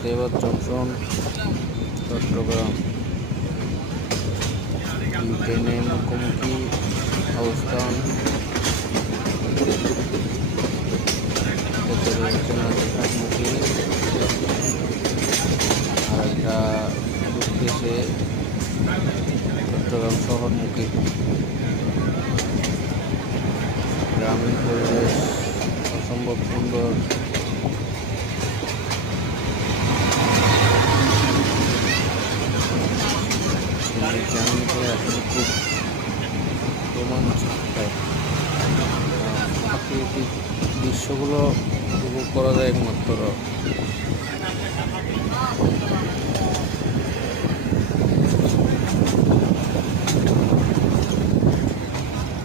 Fatehabad junction, Chittagong. ট্রেনে মুখোমুখি অবস্থান। ভেতরে হচ্ছে নাজিরহাটমুখী, আর একটা ঢুকতেছে চট্টগ্রাম শহরমুখী। গ্রামীণ পরিবেশ অসম্ভব সুন্দর। জার্নিতে আসলে খুব রোমাঞ্চ দেয়। প্রাকৃতিক দৃশ্যগুলো উপভোগ করা যায় একমাত্র